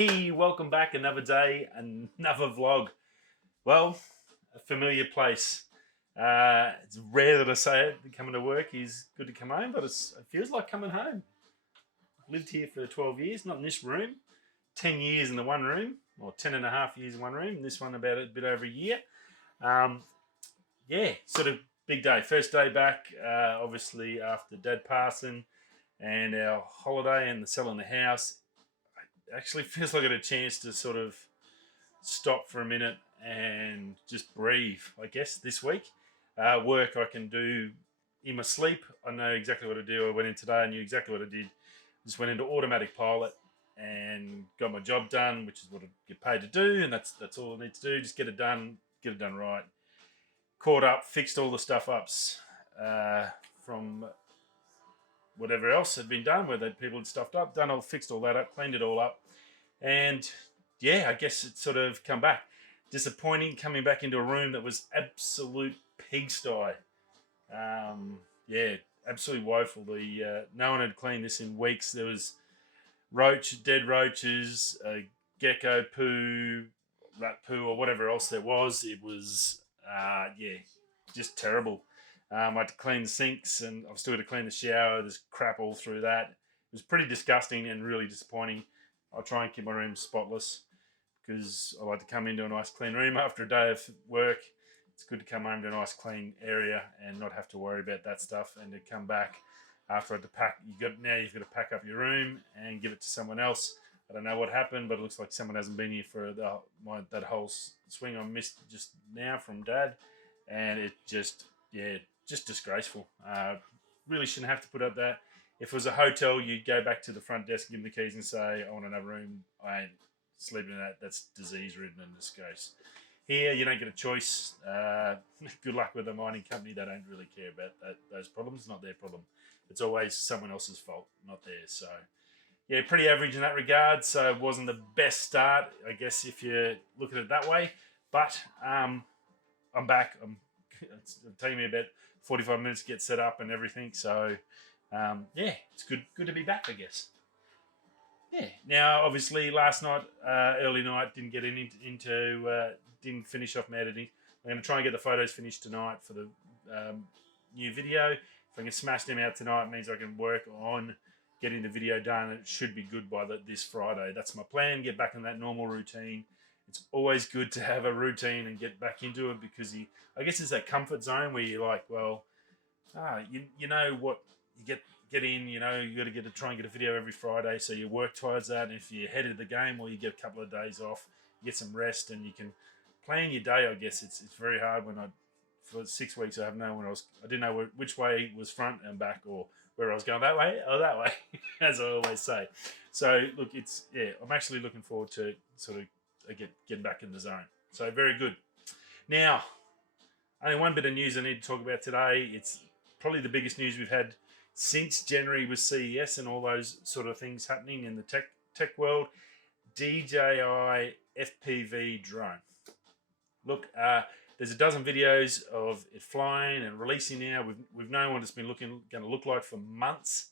Hey, welcome back. Another day, another vlog. Well, a familiar place. It's rare that I say it. Coming to work is good to come home, but it feels like coming home. I've lived here for 12 years, not in this room. 10 years in the one room, or 10 and a half years in one room. This one about a bit over a year. Yeah, sort of big day. First day back, obviously after Dad passing and our holiday and selling the house. Actually feels like I got a chance to sort of stop for a minute and just breathe, I guess, this week. Work I can do in my sleep. I know exactly what to do. I went in today, I knew exactly what I did. Just went into automatic pilot and got my job done, which is what I get paid to do, and that's all I need to do. Just get it done right. Caught up, fixed all the stuff ups from whatever else had been done, where people had stuffed up, fixed all that up, cleaned it all up. And yeah, I guess it's sort of come back. Disappointing coming back into a room that was absolute pigsty. Yeah, absolutely woeful. No one had cleaned this in weeks. There was dead roaches, gecko poo, rat poo, or whatever else there was. It was, yeah, just terrible. I had to clean the sinks, and I've still got to clean the shower. There's crap all through that. It was pretty disgusting and really disappointing. I'll try and keep my room spotless because I like to come into a nice clean room after a day of work. It's good to come home to a nice clean area and not have to worry about that stuff, and to come back after I had to pack. Now you've got to pack up your room and give it to someone else. I don't know what happened, but it looks like someone hasn't been here for that whole swing I missed just now from Dad, and it just disgraceful. Really shouldn't have to put up that. If it was a hotel, you'd go back to the front desk, give them the keys and say, I want another room. I ain't sleeping in that. That's disease-ridden and disgrace. Here, you don't get a choice. Good luck with the mining company. They don't really care about those problems. It's not their problem. It's always someone else's fault, not theirs. So, yeah, pretty average in that regard. So it wasn't the best start, I guess, if you look at it that way. But I'm back. It's taking me about 45 minutes to get set up and everything. So, yeah, it's good to be back, I guess. Yeah. Now, obviously, last night, early night, didn't get didn't finish off my editing. I'm going to try and get the photos finished tonight for the new video. If I can smash them out tonight, it means I can work on getting the video done. It should be good by this Friday. That's my plan, get back in that normal routine. It's always good to have a routine and get back into it, because I guess it's that comfort zone where you're like, well, you know what, you get in, you got to try and get a video every Friday, so you work towards that. And if you're ahead of the game, or you get a couple of days off, you get some rest, and you can plan your day. I guess it's very hard for 6 weeks I didn't know which way was front and back, or where I was going, that way or that way, as I always say. So look, I'm actually looking forward to sort of getting back in the zone. So very good. Now, only one bit of news I need to talk about today. It's probably the biggest news we've had since January with CES and all those sort of things happening in the tech world. DJI FPV Drone. Look, there's a dozen videos of it flying and releasing now. We've known what it's been going to look like for months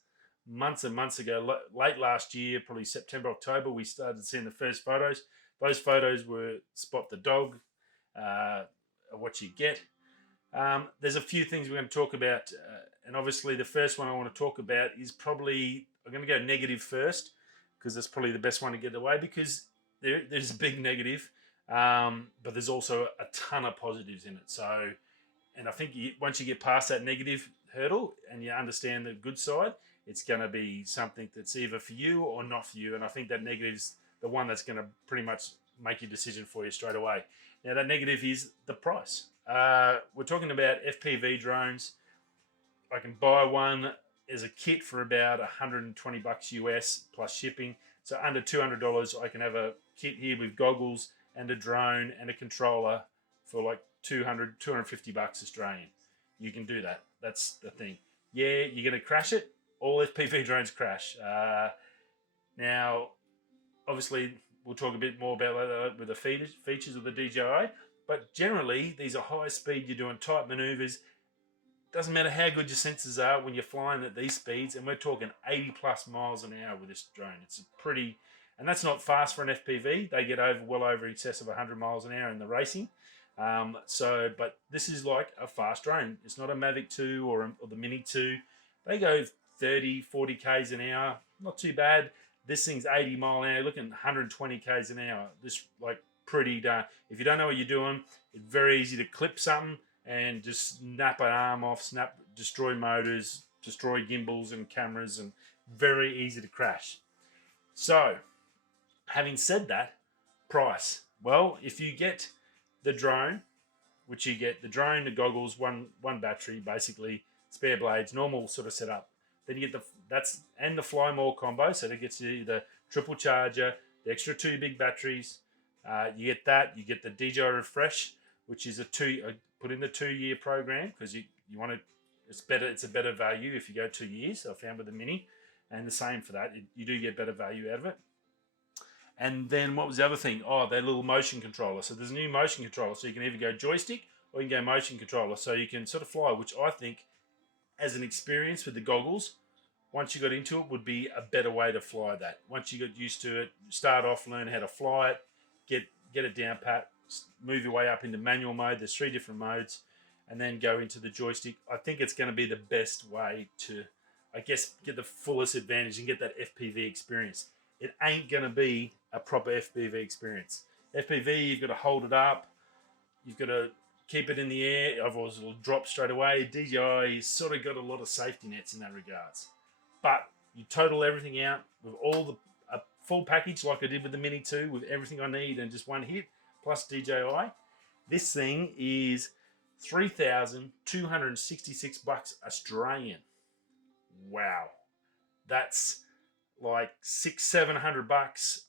and months ago. Late last year, probably September, October, we started seeing the first photos. Those photos were spot the dog, what you get. There's a few things we're going to talk about, and obviously the first one I want to talk about is probably, I'm going to go negative first, because that's probably the best one to get away, because there's a big negative, but there's also a ton of positives in it. So, and I think once you get past that negative hurdle and you understand the good side, it's going to be something that's either for you or not for you. And I think that negative's the one that's going to pretty much make your decision for you straight away. Now, that negative is the price. We're talking about FPV drones. I can buy one as a kit for about $120 US plus shipping. So under $200, I can have a kit here with goggles and a drone and a controller for like $250 Australian. You can do that. That's the thing. Yeah, you're going to crash it. All FPV drones crash. Now, obviously, we'll talk a bit more about that with the features of the DJI. But generally, these are high speed. You're doing tight maneuvers. Doesn't matter how good your sensors are when you're flying at these speeds, and we're talking 80 plus miles an hour with this drone. It's a pretty And that's not fast for an FPV. They get well over excess of 100 miles an hour in the racing. But this is like a fast drone. It's not a Mavic 2 or the Mini 2. They go 30, 40 Ks an hour. Not too bad. This thing's 80 mile an hour. Looking at 120 Ks an hour. This like pretty darn. If you don't know what you're doing, it's very easy to clip something and just snap an arm off, destroy motors, destroy gimbals and cameras, and very easy to crash. So, having said that, price. Well, if you get the drone, which you get the drone, the goggles, one battery, basically spare blades, normal sort of setup. Then you get the Fly More combo, so that gets you the triple charger, the extra 2 big batteries. You get that. You get the DJI Refresh, which is put in the 2-year program because you want to. It's better. It's a better value if you go 2 years. I found with the Mini, and the same for that. You do get better value out of it. And then what was the other thing? Oh, that little motion controller. So there's a new motion controller, so you can either go joystick or you can go motion controller. So you can sort of fly, which I think, as an experience with the goggles, once you got into it, would be a better way to fly that. Once you got used to it, start off, learn how to fly it, get it down pat, move your way up into manual mode. There's 3 different modes, and then go into the joystick. I think it's going to be the best way to, I guess, get the fullest advantage and get that FPV experience. It ain't going to be a proper FPV experience. FPV, you've got to hold it up. You've got to keep it in the air, otherwise it'll drop straight away. DJI sort of got a lot of safety nets in that regards. But you total everything out with all a full package like I did with the Mini 2 with everything I need and just one hit, plus DJI. This thing is $3,266 Australian. Wow. That's like $600-700,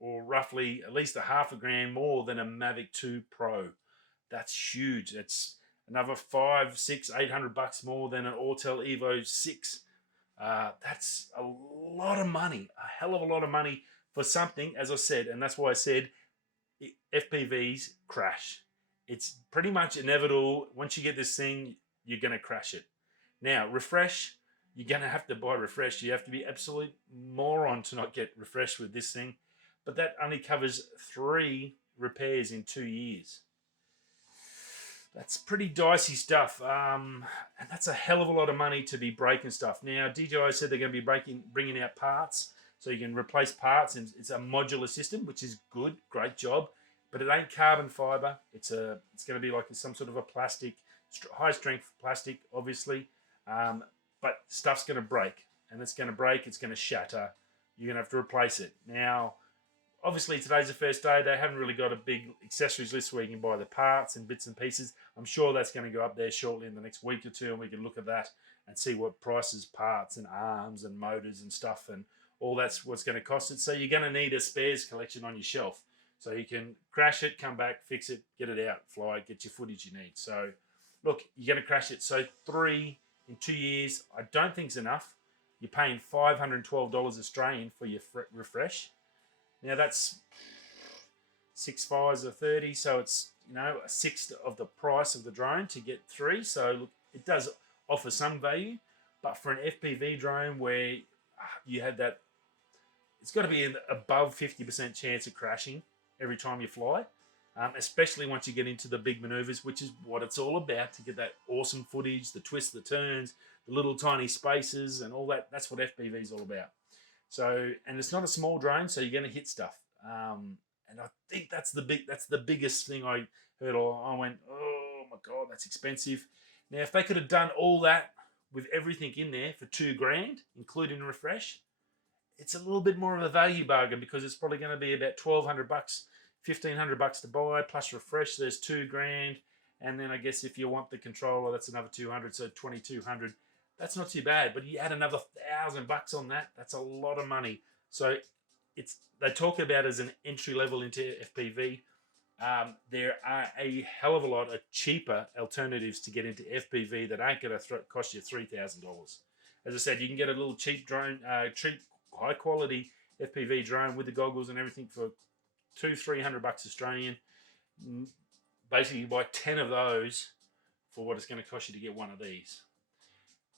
or roughly at least $1,500 more than a Mavic 2 Pro. That's huge. That's another $500-800 more than an Autel Evo 6. That's a lot of money, a hell of a lot of money for something, as I said, and that's why I said FPVs crash. It's pretty much inevitable. Once you get this thing, you're going to crash it. Now, refresh. You're going to have to buy refresh. You have to be absolute moron to not get refreshed with this thing. But that only covers 3 repairs in 2 years. That's pretty dicey stuff. And that's a hell of a lot of money to be breaking stuff. Now, DJI said they're going to be bringing out parts. So you can replace parts. And it's a modular system, which is good. Great job. But it ain't carbon fiber. It's going to be like some sort of a plastic, high-strength plastic, obviously. But stuff's going to break, and it's going to break, it's going to shatter. You're going to have to replace it. Now, obviously, today's the first day. They haven't really got a big accessories list where you can buy the parts and bits and pieces. I'm sure that's going to go up there shortly in the next week or 2, and we can look at that and see what prices, parts and arms and motors and stuff and all that's what's going to cost it. So you're going to need a spares collection on your shelf. So you can crash it, come back, fix it, get it out, fly it, get your footage you need. So, look, you're going to crash it. So 3 in 2 years, I don't think is enough. You're paying $512 Australian for your refresh. Now that's 6 5s are 30, so it's a sixth of the price of the drone to get 3. So look, it does offer some value, but for an FPV drone where you had that, it's got to be an above 50% chance of crashing every time you fly. Especially once you get into the big maneuvers, which is what it's all about, to get that awesome footage, the twists, the turns, the little tiny spaces and all that. That's what FPV is all about. So, and it's not a small drone, so you're going to hit stuff. And I think that's the biggest thing I heard. I went, oh my God, that's expensive. Now, if they could have done all that with everything in there for $2,000, including a refresh, it's a little bit more of a value bargain because it's probably going to be about $1,200, $1,500 to buy plus refresh. There's $2,000, and then I guess if you want the controller, that's another $200, so $2,200. That's not too bad, but you add another $1,000 on that. That's a lot of money. So they talk about it as an entry level into FPV. There are a hell of a lot of cheaper alternatives to get into FPV that ain't going to cost you $3,000. As I said, you can get a little cheap drone, cheap high quality FPV drone with the goggles and everything for $200-300 Australian. Basically, you buy 10 of those for what it's going to cost you to get one of these.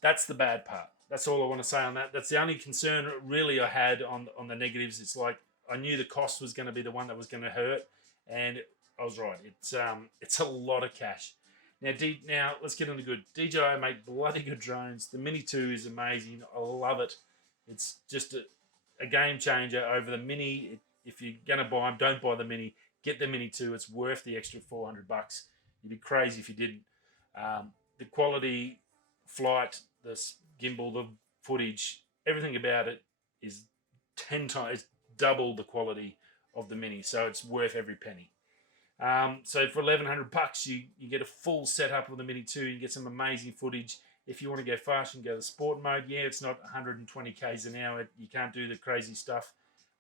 That's the bad part. That's all I want to say on that. That's the only concern really I had on the negatives. It's like I knew the cost was going to be the one that was going to hurt, and I was right. It's a lot of cash. Now let's get into good. DJI make bloody good drones. The Mini 2 is amazing. I love it. It's just a game changer over the Mini. If you're gonna buy them, don't buy the Mini. Get the Mini 2. It's worth the extra $400. You'd be crazy if you didn't. The quality, flight, the gimbal, the footage, everything about it is 10 times, double the quality of the Mini. So it's worth every penny. So for $1,100, you get a full setup with the Mini 2. You get some amazing footage. If you want to go fast and go to sport mode, yeah, it's not 120 k's an hour. You can't do the crazy stuff,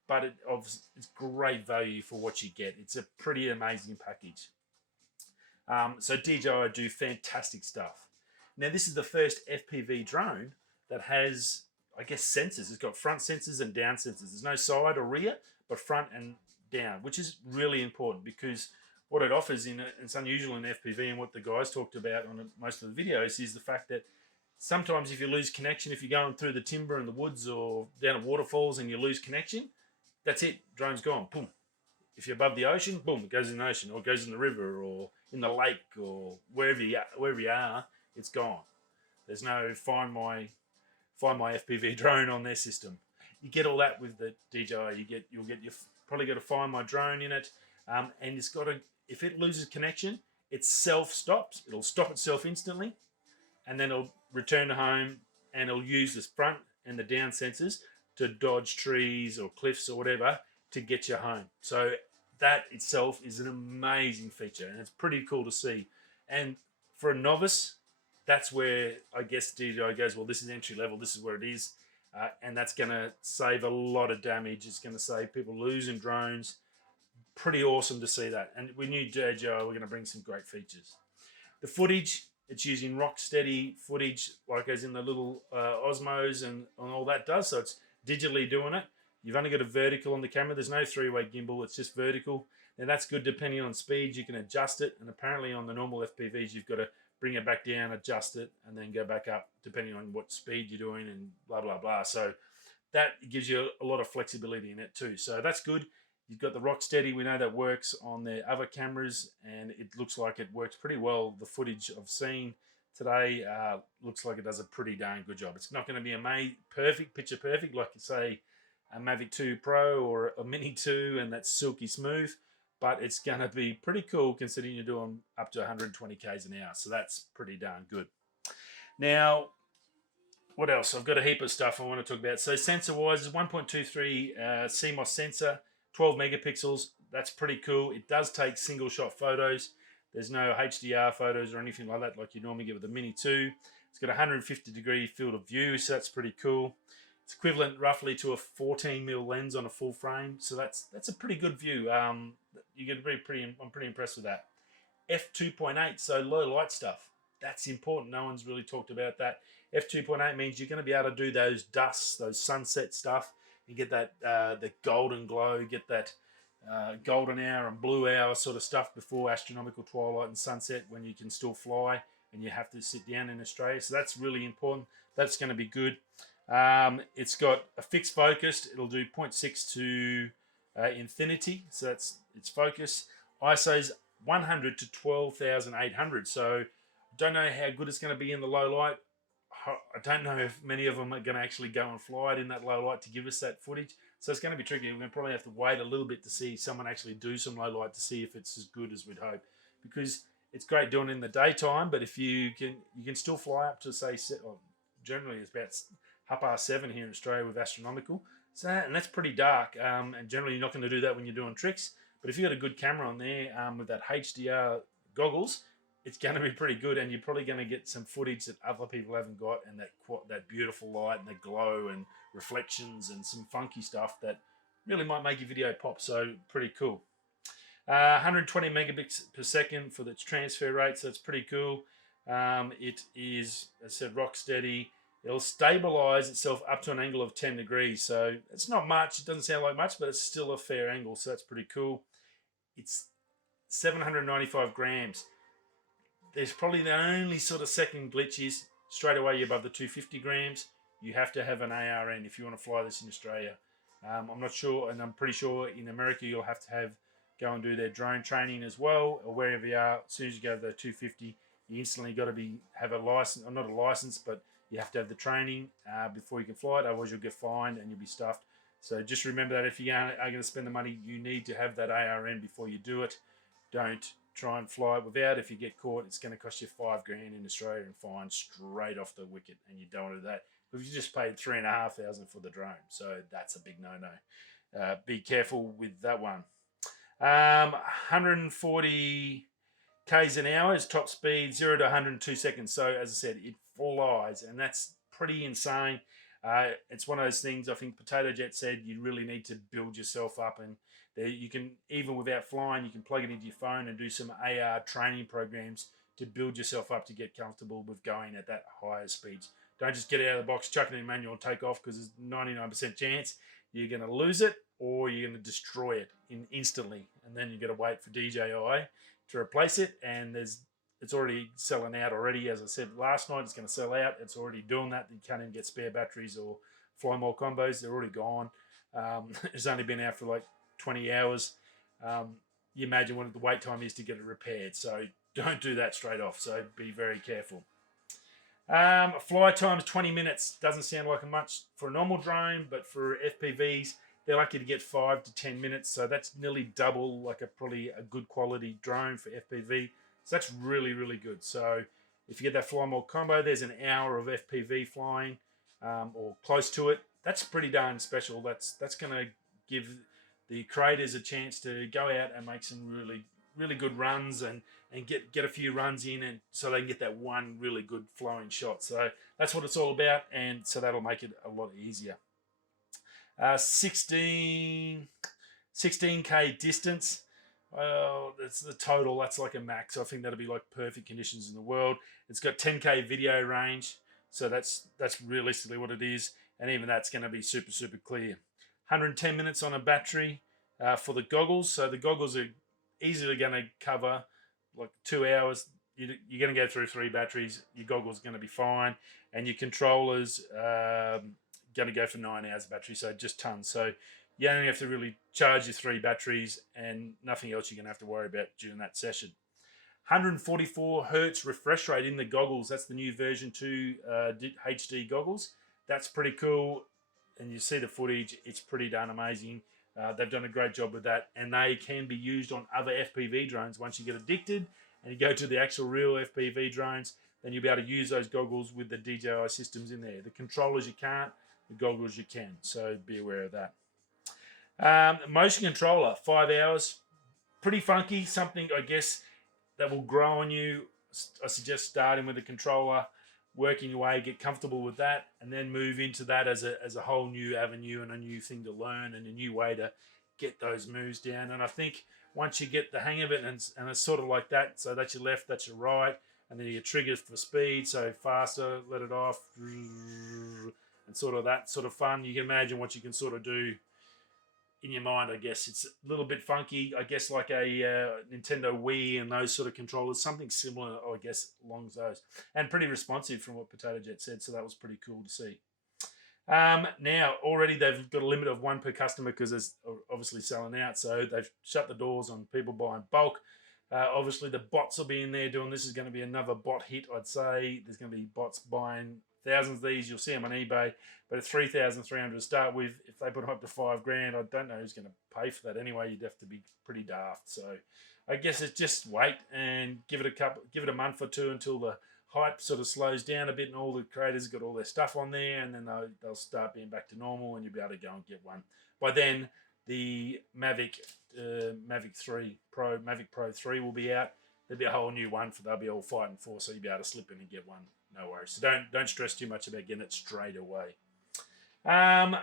but it's great value for what you get. It's a pretty amazing package. So DJI do fantastic stuff. Now this is the first FPV drone that has, I guess, sensors. It's got front sensors and down sensors. There's no side or rear, but front and down, which is really important because what it offers it's unusual in FPV, and what the guys talked about on most of the videos is the fact that sometimes if you lose connection, if you're going through the timber in the woods or down at waterfalls and you lose connection, that's it, drone's gone, boom. If you're above the ocean, boom, it goes in the ocean, or it goes in the river or in the lake or wherever you are, it's gone. There's no find my FPV drone on their system. You get all that with the DJI. You'll probably got to find my drone in it, and it's got to, if it loses connection, it self-stops. It'll stop itself instantly, and then it'll return to home, and it'll use the front and the down sensors to dodge trees or cliffs or whatever to get you home. So that itself is an amazing feature, and it's pretty cool to see. And for a novice, that's where I guess DJI goes, well, this is entry level, this is where it is, and that's going to save a lot of damage. It's going to save people losing drones. Pretty awesome to see that. And we knew DJI were going to bring some great features. The footage, it's using rocksteady footage, like as in the little Osmos and all that does. So it's digitally doing it. You've only got a vertical on the camera. There's no three-way gimbal. It's just vertical. Now that's good depending on speed. You can adjust it. And apparently on the normal FPVs, you've got to bring it back down, adjust it, and then go back up depending on what speed you're doing and blah, blah, blah. So that gives you a lot of flexibility in it too. So that's good. You've got the rocksteady. We know that works on their other cameras, and it looks like it works pretty well. The footage I've seen today looks like it does a pretty darn good job. It's not going to be perfect, picture perfect, like you say, a Mavic 2 Pro or a Mini 2, and that's silky smooth, but it's going to be pretty cool considering you're doing up to 120 k's an hour. So that's pretty darn good. Now, what else? I've got a heap of stuff I want to talk about. So sensor-wise, it's 1.23 CMOS sensor, 12 megapixels. That's pretty cool. It does take single-shot photos. There's no HDR photos or anything like that like you normally get with the Mini 2. It's got a 150-degree field of view, so that's pretty cool. It's equivalent roughly to a 14mm lens on a full frame, so that's a pretty good view. You get I'm pretty impressed with that. f2.8, so low light stuff. That's important. No one's really talked about that. f2.8 means you're going to be able to do those dusts, those sunset stuff. You get that the golden glow, get that golden hour and blue hour sort of stuff before astronomical twilight and sunset when you can still fly and you have to sit down in Australia. So that's really important. That's going to be good. It's got a fixed focus. It'll do 0.6 to infinity. So that's its focus. ISO's 100 to 12,800. So don't know how good it's going to be in the low light. I don't know if many of them are going to actually go and fly it in that low light to give us that footage. So it's going to be tricky. We're going to probably have to wait a little bit to see someone actually do some low light to see if it's as good as we'd hope. Because it's great doing it in the daytime, but if you can still fly up to say, generally it's about 7:30 here in Australia with astronomical. So, and that's pretty dark. And generally you're not going to do that when you're doing tricks. But if you've got a good camera on there with that HDR goggles, it's going to be pretty good, and you're probably going to get some footage that other people haven't got, and that beautiful light and the glow and reflections and some funky stuff that really might make your video pop. So pretty cool. 120 megabits per second for the transfer rate, so it's pretty cool. It is, as I said, rock steady. It'll stabilize itself up to an angle of 10 degrees, so it's not much. It doesn't sound like much, but it's still a fair angle, so that's pretty cool. It's 795 grams. There's probably the only sort of second glitch is straight away you're above the 250 grams. You have to have an ARN if you want to fly this in Australia. I'm not sure, and I'm pretty sure in America you'll have to go and do their drone training as well, or wherever you are. As soon as you go to the 250, you instantly got to have a license, or not a license, but you have to have the training before you can fly it. Otherwise, you'll get fined and you'll be stuffed. So just remember that if you are going to spend the money, you need to have that ARN before you do it. Don't try and fly it without. If you get caught, it's going to cost you $5 grand in Australia and fine straight off the wicket, and you don't want to do that. But you just paid $3,500 for the drone, so that's a big no-no. Be careful with that one. 140 k's an hour is top speed, 0 to 102 seconds. So as I said, it flies, and that's pretty insane. It's one of those things. I think Potato Jet said you really need to build yourself up, and you can, even without flying, you can plug it into your phone and do some AR training programs to build yourself up to get comfortable with going at that higher speeds. Don't just get it out of the box, chuck it in manual and take off, because there's 99% chance you're going to lose it or you're going to destroy it instantly, and then you've got to wait for DJI to replace it, and it's already selling out already. As I said last night, it's going to sell out. It's already doing that. You can't even get spare batteries or fly more combos. They're already gone. It's only been out for like 20 hours. You imagine what the wait time is to get it repaired. So don't do that straight off. So be very careful. Fly time is 20 minutes. Doesn't sound like much for a normal drone, but for FPVs, they're lucky to get 5 to 10 minutes. So that's nearly double like probably a good quality drone for FPV. So that's really, really good. So if you get that fly more combo, there's an hour of FPV flying or close to it. That's pretty darn special. That's going to give the creators a chance to go out and make some really, really good runs and get a few runs in, and so they can get that one really good flowing shot. So that's what it's all about, and so that'll make it a lot easier. 16k distance. Well, that's the total. That's like a max. I think that'll be like perfect conditions in the world. It's got 10k video range, so that's realistically what it is, and even that's going to be super, super clear. 110 minutes on a battery for the goggles. So the goggles are easily going to cover like 2 hours. You're going to go through 3 batteries. Your goggles are going to be fine, and your controllers going to go for 9 hours battery. So just tons. So you only have to really charge your 3 batteries, and nothing else you're going to have to worry about during that session. 144 hertz refresh rate in the goggles. That's the new version 2 HD goggles. That's pretty cool. And you see the footage. It's pretty darn amazing. They've done a great job with that, and they can be used on other FPV drones. Once you get addicted and you go to the actual real FPV drones, then you'll be able to use those goggles with the DJI systems in there. The controllers you can't, the goggles you can. So be aware of that. Motion controller, 5 hours. Pretty funky. Something, I guess, that will grow on you. I suggest starting with the controller, working your way, get comfortable with that, and then move into that as a whole new avenue and a new thing to learn and a new way to get those moves down. And I think once you get the hang of it, and it's sort of like that, so that's your left, that's your right, and then your triggers for speed, so faster, let it off, and sort of that sort of fun. You can imagine what you can sort of do in your mind. I guess it's a little bit funky, I guess, like a Nintendo Wii and those sort of controllers, something similar, I guess, along those, and pretty responsive from what Potato Jet said, so that was pretty cool to see. Now already they've got a limit of 1 per customer because it's obviously selling out, so they've shut the doors on people buying bulk. Obviously the bots will be in there doing this. Is going to be another bot hit, I'd say. There's going to be bots buying thousands of these. You'll see them on eBay, but at 3,300 to start with, if they put them up to $5 grand, I don't know who's going to pay for that anyway. You'd have to be pretty daft. So I guess it's just wait and give it a month or two until the hype sort of slows down a bit and all the creators got all their stuff on there, and then they'll start being back to normal, and you'll be able to go and get one. By then, the Mavic Pro 3 will be out. There'll be a whole new one they'll be all fighting for, so you'll be able to slip in and get one. No worries. So don't stress too much about getting it straight away. Now,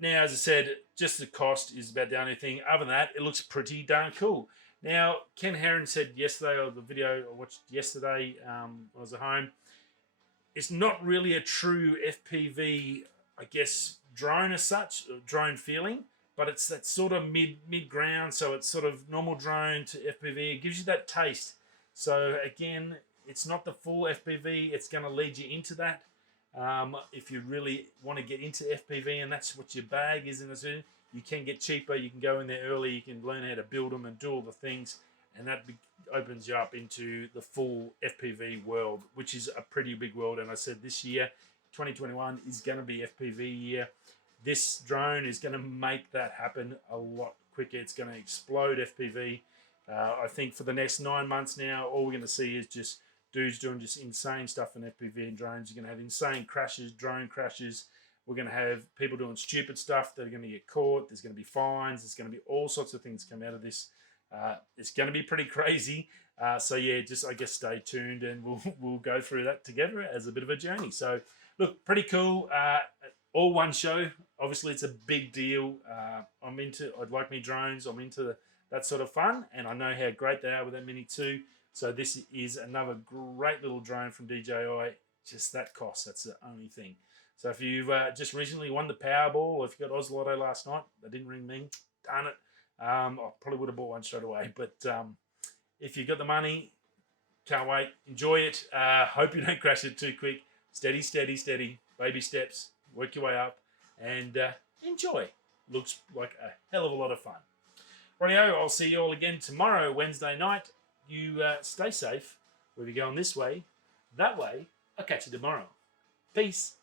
as I said, just the cost is about the only thing. Other than that, it looks pretty darn cool. Now, Ken Heron said yesterday, or the video I watched yesterday when I was at home, it's not really a true FPV, I guess, drone as such, drone feeling, but it's that sort of mid-ground, so it's sort of normal drone to FPV. It gives you that taste. So, again, it's not the full FPV. It's going to lead you into that. If you really want to get into FPV and that's what your bag is, you can get cheaper. You can go in there early. You can learn how to build them and do all the things, and that opens you up into the full FPV world, which is a pretty big world. And I said this year, 2021, is going to be FPV year. This drone is going to make that happen a lot quicker. It's going to explode FPV. I think for the next 9 months now, all we're going to see is just dudes doing just insane stuff in FPV and drones. You're going to have insane crashes, drone crashes. We're going to have people doing stupid stuff that are going to get caught. There's going to be fines. There's going to be all sorts of things come out of this. It's going to be pretty crazy. So yeah, just I guess stay tuned and we'll go through that together as a bit of a journey. So look, pretty cool. All one show. Obviously, it's a big deal. I'd like me drones. I'm into that sort of fun, and I know how great they are with that Mini 2. So this is another great little drone from DJI. Just that cost. That's the only thing. So if you've just recently won the Powerball, or if you got Oz Lotto last night, they didn't ring me. Darn it. I probably would have bought one straight away. But if you got the money, can't wait. Enjoy it. Hope you don't crash it too quick. Steady, steady, steady. Baby steps. Work your way up. And enjoy. Looks like a hell of a lot of fun. Rightio, I'll see you all again tomorrow, Wednesday night. You stay safe. We'll be going this way, that way. I'll catch you tomorrow. Peace.